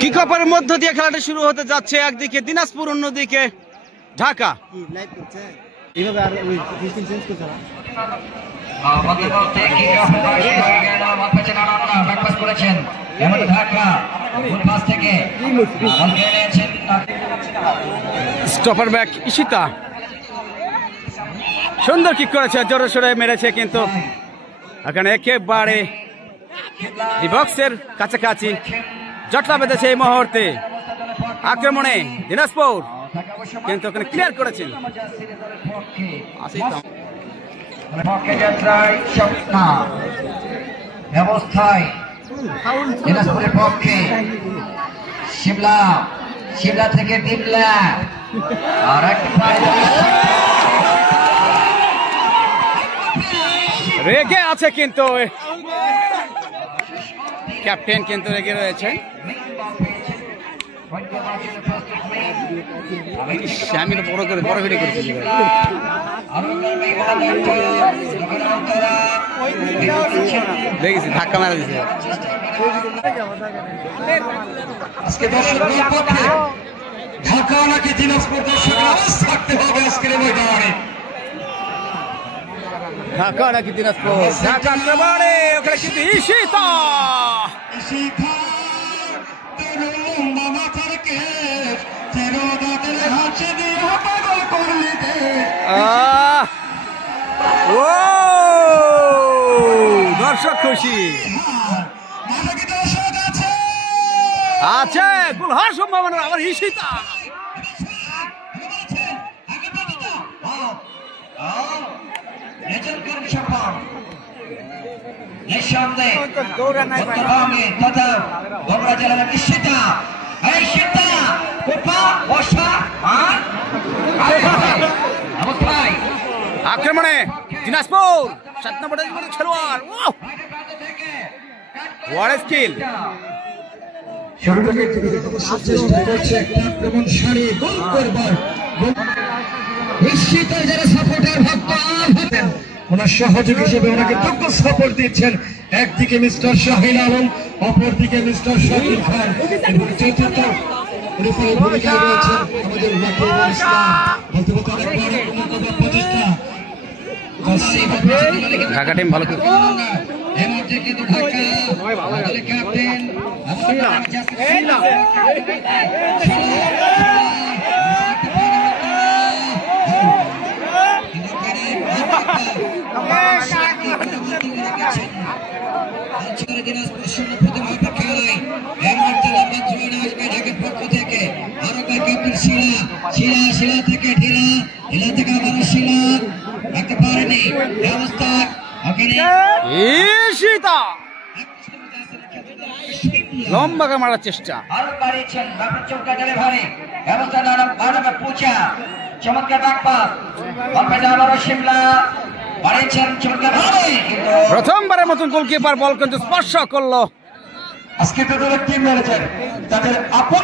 কিকঅফের মধ্য দিয়ে খেলাটি শুরু হতে যাচ্ছে। একদিকে দিনাজপুর, অন্যদিকে ঢাকা। স্টপার ব্যাক ঈশিতা সুন্দর কিক করেছে, জোরে সোরে মেরেছে, কিন্তু এখানে একেবারে বক্সের কাছাকাছি জটলা বেঁধেছে এই মুহূর্তে। আক্রমণে দিনাজপুর, কিন্তু ওখানে ক্লিয়ার করেছেন। দিনাজপুরের পক্ষে শিমলা, শিমলা থেকে দিমলা, আর রেগে আছে, কিন্তু ক্যাপ্টেন কিন্তু রেগে রয়েছেন। আমি তো বড় ভিডিও করছি, দেখেছি ধাক্কা মারা দিয়েছে। ঢাকা নাকি দিনাজপুর থাকতে হবে আজকের ময়দানে। ঢাকা নাকি দিনাজপুর, ঢাকা আক্রমণে ওখানে কিন্তু ঈশিতা দর্শক খুশি আছে, গোল হওয়ার সম্ভাবনা। আবার ঈশিতা আক্রমণে দিনাজপুর 7 নম্বর খেলোয়াড়, ওয়াট এ স্কিল। সহযোগী হিসেবে ওনাকে যোগ্য সাপোর্ট দিচ্ছেন। একদিকে মিস্টার শাহিন আলম, অপরদিকে মিস্টার শাকিল খান, এবং চতুর্থ ভূমিকায় রয়েছেন আমাদের ঢাকা টিম ভালো শিলা থেকে ঢিলা, ঢিলা থেকে আবার শিলা, রাখতে পারেনি ব্যবস্থা। লম্বা মারার চেষ্টা, প্রথমবারের মতন গোলকিপার বল কিন্তু স্পর্শ করলো। আজকে টিম ম্যানেজার তাদের আপন